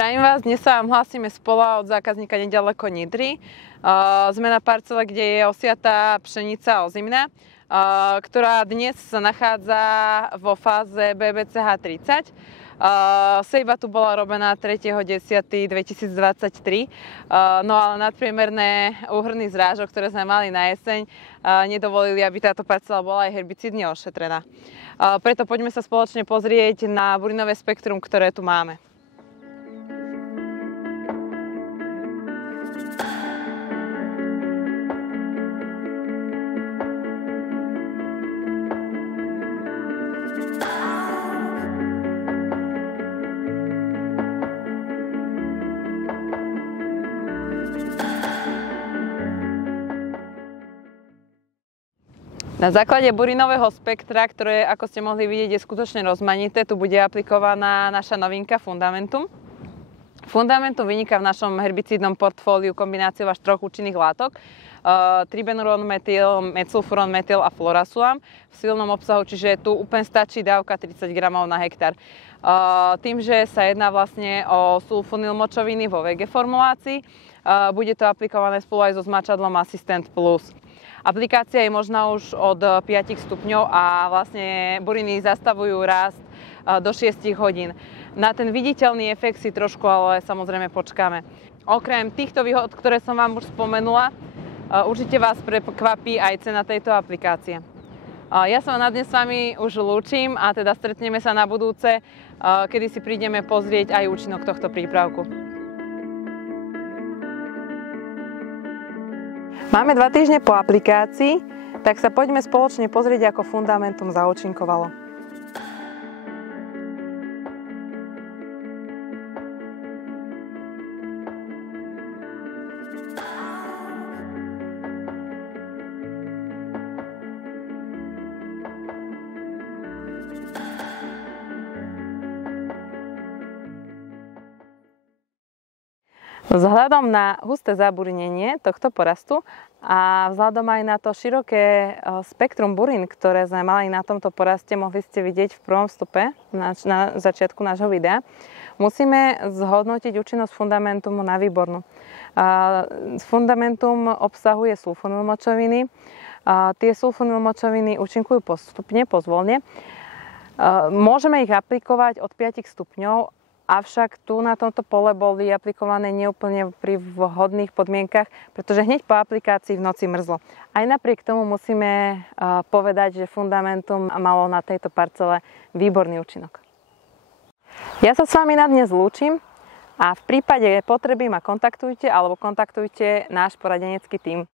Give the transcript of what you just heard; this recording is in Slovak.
Zdravím vás, dnes sa vám hlásime z pola od zákazníka nedaleko Nitry. Sme na parcele, kde je osiatá pšenica ozimná, ktorá dnes sa nachádza vo fáze BBCH 30. Sejba tu bola robená 3.10.2023, no ale nadpriemerné úhrny zrážok, ktoré sme mali na jeseň, nedovolili, aby táto parcela bola aj herbicídne ošetrená. Preto poďme sa spoločne pozrieť na burinové spektrum, ktoré tu máme. Na základe burinového spektra, ktoré, ako ste mohli vidieť, je skutočne rozmanité, tu bude aplikovaná naša novinka Fundamentum. Fundamentum vyniká v našom herbicídnom portfóliu kombináciou až troch účinných látok. Tribenuron metyl, metsulfuron metyl a florasuam v silnom obsahu, čiže tu úplne stačí dávka 30 gramov na hektár. Tým, že sa jedná vlastne o sulfonylmočoviny vo VG formulácii, bude to aplikované spolu aj so zmačadlom Assistant Plus. Aplikácia je možná už od 5 stupňov a vlastne buriny zastavujú rast do 6 hodín. Na ten viditeľný efekt si trošku ale samozrejme počkáme. Okrem týchto výhod, ktoré som vám už spomenula, určite vás prekvapí aj cena tejto aplikácie. Ja sa na dnes s vami už lúčim a teda stretneme sa na budúce, kedy si prídeme pozrieť aj účinok tohto prípravku. Máme 2 týždne po aplikácii, tak sa poďme spoločne pozrieť, ako Fundamentum zaúčinkovalo. Vzhľadom na husté zaburnenie tohto porastu a vzhľadom aj na to široké spektrum burín, ktoré sme mali na tomto poraste, mohli ste vidieť v prvom vstupe na začiatku nášho videa, musíme zhodnotiť účinnosť Fundamentumu na výbornú. Fundamentum obsahuje sulfonylmočoviny. Tie sulfonylmočoviny účinkujú postupne, pozvolne. Môžeme ich aplikovať od 5 stupňov, avšak tu na tomto pole boli aplikované neúplne pri vhodných podmienkach, pretože hneď po aplikácii v noci mrzlo. Aj napriek tomu musíme povedať, že Fundamentum malo na tejto parcele výborný účinok. Ja sa s vami na dnes lúčim a v prípade potreby ma kontaktujte alebo kontaktujte náš poradenecký tím.